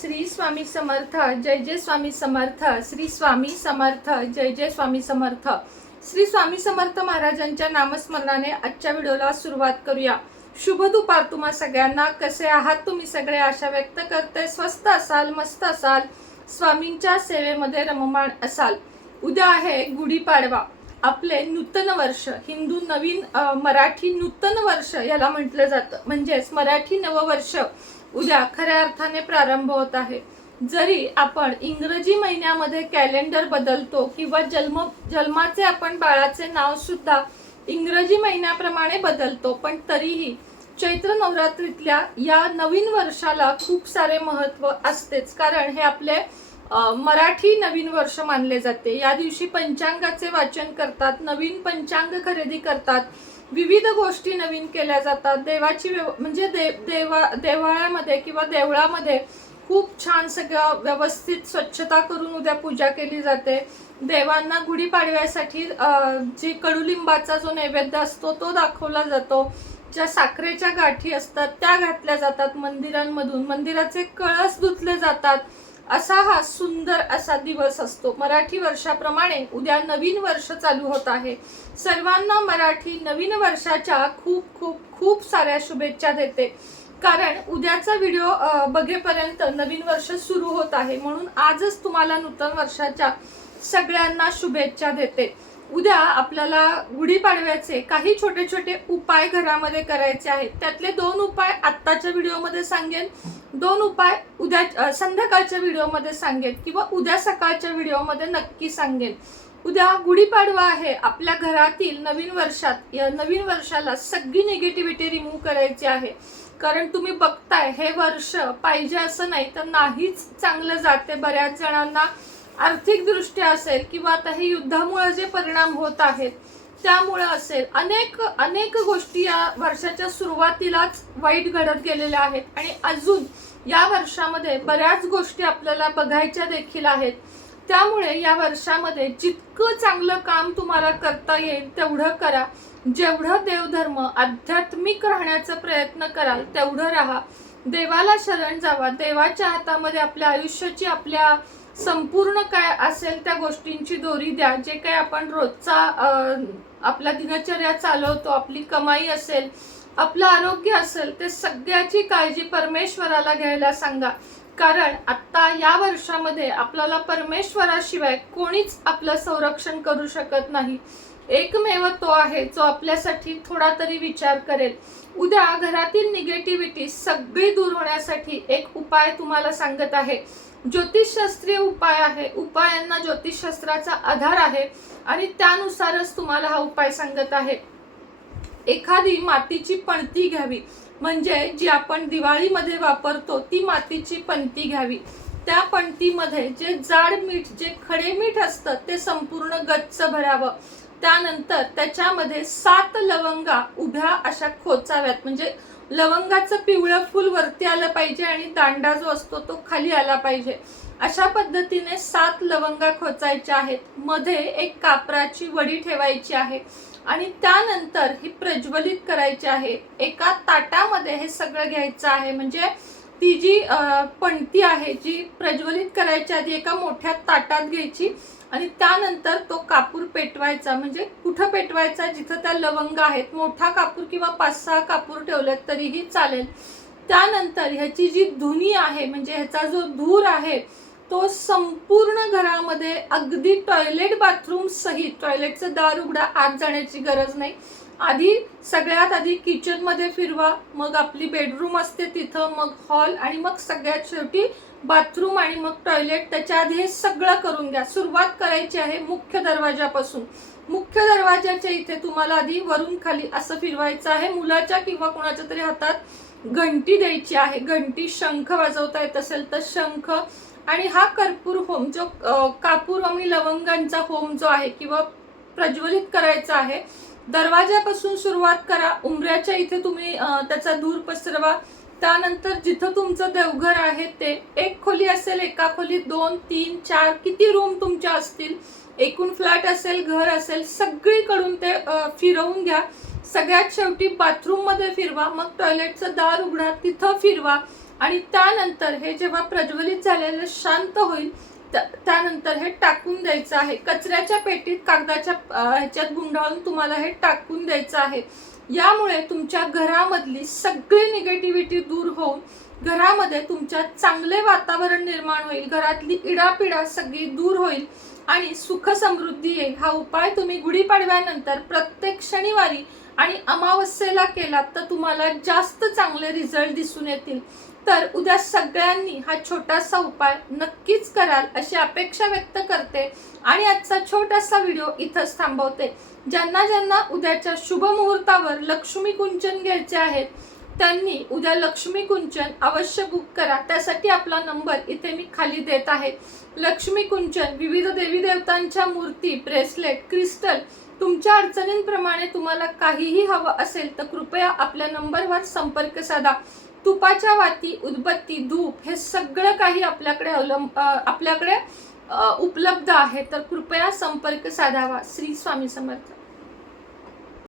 श्री स्वामी समर्थ, जय जय स्वामी समर्थ, श्री स्वामी समर्थ, जय जय स्वामी समर्थ. श्री स्वामी समर्थ महाराजांच्या नामस्मरणाने आजच्या व्हिडिओला सुरुवात करूया. शुभ दुपार तुम्हा सगळ्यांना. कसे आहात तुम्ही सगळे? आशा व्यक्त करते स्वस्त असाल, मस्त असाल, स्वामींच्या सेवेमध्ये रममाण असाल. उद्या आहे गुढीपाडवा, आपले नूतन वर्ष. हिंदू नवीन मराठी नूतन वर्ष याला म्हटलं जातं. म्हणजेच मराठी नववर्ष उद्या खऱ्या अर्थाने प्रारंभ होत आहे. जरी आपण इंग्रजी महिन्यामध्ये कॅलेंडर बदलतो किंवा जन्माचे आपण बाळाचे नाव सुद्धा इंग्रजी महिन्याप्रमाणे बदलतो, पण तरीही चैत्र नवरात्रीतल्या या नवीन वर्षाला खूप सारे महत्व असतेच. कारण हे आपले मराठी नवीन वर्ष मानले जाते. या दिवशी पंचांगाचे वाचन करतात, नवीन पंचांग खरेदी करतात, विविध गोष्टी नवीन केल्या जातात. देवाची म्हणजे देवाळ्यामध्ये किंवा देवळामध्ये खूप छान सगळं व्यवस्थित स्वच्छता करून उद्या पूजा केली जाते. देवांना गुढीपाडव्यासाठी जे कडुलिंबाचा जो नैवेद्य असतो तो दाखवला जातो. ज्या साखरेच्या गाठी असतात त्या घातल्या जातात मंदिरांमधून. मंदिराचे कळस धुतले जातात. असा हा सुंदर असा दिवस असतो. मराठी वर्षाप्रमाणे उद्या नवीन वर्ष चालू होत आहे. सर्वांना मराठी नवीन वर्षाच्या खूप खूप खूप साऱ्या शुभेच्छा देते. कारण उद्याचा व्हिडिओ बघेपर्यंत नवीन वर्ष सुरू होत आहे. म्हणून आजच तुम्हाला नूतन वर्षाच्या सगळ्यांना शुभेच्छा देते. उद्या आपल्याला गुढीपाडव्याचे काही छोटे छोटे उपाय घरामध्ये करायचे आहेत. त्यातले 2 उपाय आत्ताच्या व्हिडिओमध्ये सांगेन, 2 उपाय उद्या संध्याकाळच्या व्हिडिओमध्ये सांगेन किंवा उद्या सकाळच्या व्हिडिओमध्ये नक्की सांगेन. उद्या गुढीपाडवा आहे. आपल्या घरातील नवीन वर्षात या नवीन वर्षाला सगळी निगेटिव्हिटी रिमूव्ह करायची आहे. कारण तुम्ही बघताय हे वर्ष पाहिजे असं नाही तर नाहीच चांगलं जाते. बऱ्याच जणांना आर्थिक दृष्ट्या असेल किंवा आता हे युद्धामुळे जे परिणाम होत आहेत त्यामुळे असेल, अनेक गोष्टी या वर्षाच्या सुरुवातीलाच वाईट घडत गेलेल्या आहेत. आणि अजून या वर्षामध्ये बऱ्याच गोष्टी आपल्याला बघायच्या देखील आहेत. त्यामुळे या वर्षामध्ये जितकं चांगलं काम तुम्हाला करता येईल तेवढं करा. जेवढं देवधर्म आध्यात्मिक राहण्याचा प्रयत्न कराल तेवढं राहा. देवाला शरण जावा. देवाच्या हातामध्ये आपल्या आयुष्याची, आपल्या संपूर्ण काय असेल त्या गोष्टींची दोरी द्या. जे काय आपण रोजचा आपला दिनचर्या चालवतो, आपली कमाई असेल, आपलं आरोग्य असेल, ते सगळ्याची काळजी परमेश्वराला घ्यायला सांगा. कारण आता या वर्षामध्ये आपल्याला परमेश्वराशिवाय कोणीच आपलं संरक्षण करू शकत नाही. एकमेव तो आहे जो आपल्यासाठी थोडा तरी विचार करेल. उद्या घरातील निगेटिव्हिटी सगळी दूर होण्यासाठी एक उपाय तुम्हाला सांगत आहे. ज्योतिषशास्त्रीय उपाय आहे. उपायांना ज्योतिषशास्त्राचा आधार आहे आणि त्यानुसारच तुम्हाला हा उपाय सांगत आहे. एखादी मातीची पणती घ्यावी. म्हणजे जी आपण दिवाळीमध्ये वापरतो ती मातीची पणती घ्यावी. त्या पणतीमध्ये जे जाड मीठ, जे खडे मीठ असतं ते संपूर्ण गच्च भरावं. त्यानंतर त्याच्यामध्ये 7 लवंगा उभ्या अशा खोचाव्यात. म्हणजे लवंगाचं पिवळं फूल वरती आलं पाहिजे आणि दांडा जो असतो तो खाली आला पाहिजे. अशा पद्धतीने 7 लवंगा खोचायच्या आहेत. मध्ये एक कापराची वडी ठेवायची आहे आणि त्यानंतर ही प्रज्वलित करायची आहे. एका ताटामध्ये हे सगळं घ्यायचं आहे. म्हणजे ती जी पणती आहे जी प्रज्वलित करायच्या आधी एका मोठ्या ताटात घ्यायची आणि त्यानंतर तो कापूर पेटवायचा. म्हणजे कुठं पेटवायचा? जिथं त्या लवंगा आहेत. मोठा कापूर किंवा 5-6 कापूर ठेवलेत तरीही चालेल. त्यानंतर ह्याची जी धुनी आहे, म्हणजे ह्याचा जो धूर आहे तो संपूर्ण घरामध्ये, अगदी टॉयलेट बाथरूम सहित, टॉयलेटचं दार उघडा, आत जाण्याची गरज नाही. सगळ्यात आधी किचन मध्ये फिरवा, मग आपली बेडरूम असते तिथं, मग हॉल आणि मग सगळ्यात शेवटी बाथरूम आणि मग टॉयलेट. त्याच्या आधी हे सगळं करून घ्या. सुरुवात करायची आहे मुख्य दरवाजापासून. मुख्य दरवाजाच्या इथे तुम्हाला आधी वरून खाली असं फिरवायचं आहे. मुलाच्या किंवा कोणाच्या तरी हातात घंटी द्यायची आहे. घंटी, शंख वाजवता येत असेल तर शंख. आणि हा कर्पूर होम, जो कापूर आणि लवंगांचा होम जो आहे किंवा प्रज्वलित करायचा आहे, दरवाजापासून सुरुवात करा. उंबऱ्याच्या इथे तुम्ही त्याचा धूर पसरवा. त्यानंतर जिथं तुमचं देवघर आहे ते, एक खोली असेल, एका खोलीत 2, 3, 4 किती रूम तुमच्या असतील, एकूण फ्लॅट असेल, घर असेल, सगळीकडून ते फिरवून घ्या. सगळ्यात शेवटी बाथरूम मध्ये फिरवा. मग टॉयलेटचं दार उघडा, तिथं फिरवा. आणि त्यानंतर हे जेव्हा प्रज्वलित झालेलं शांत होईल त्यानंतर हे टाकून द्यायचं आहे. कचऱ्याच्या पेटीत कागदाच्या ह्याच्यात गुंडाळून तुम्हाला हे टाकून द्यायचं आहे. यामुळे तुमच्या घरामधली सगळी निगेटिव्हिटी दूर होऊन घरामध्ये तुमच्या चांगले वातावरण निर्माण होईल. घरातली इडापिडा सगळी दूर होईल आणि सुख समृद्धी येईल. हा उपाय तुम्ही गुढीपाडव्यानंतर प्रत्येक शनिवारी आणि अमावस्येला केलात तर तुम्हाला जास्त चांगले रिझल्ट दिसून येतील. तर उद्या सगळ्यांनी हा छोटासा उपाय नक्कीच कराल अशी अपेक्षा व्यक्त करते आणि आजचा छोटासा व्हिडिओ इथंच थांबवते. ज्यांना ज्यांना उद्याच्या शुभ मुहूर्तावर लक्ष्मी कुंचन घ्यायचे आहेत त्यांनी उद्या लक्ष्मी कुंचन अवश्य बुक करा. त्यासाठी आपला नंबर इथे मी खाली देत आहे. लक्ष्मी कुंचन, विविध देवी देवतांच्या मूर्ती, ब्रेसलेट, क्रिस्टल, तुमच्या अडचणींप्रमाणे तुम्हाला काहीही हवं असेल तर कृपया आपल्या नंबरवर संपर्क साधा. तुपाच्या वाती, उदबत्ती, धूप हे सगळं काही आपल्याकडे उपलब्ध आहे. तर कृपया संपर्क साधावा. श्री स्वामी समर्थ.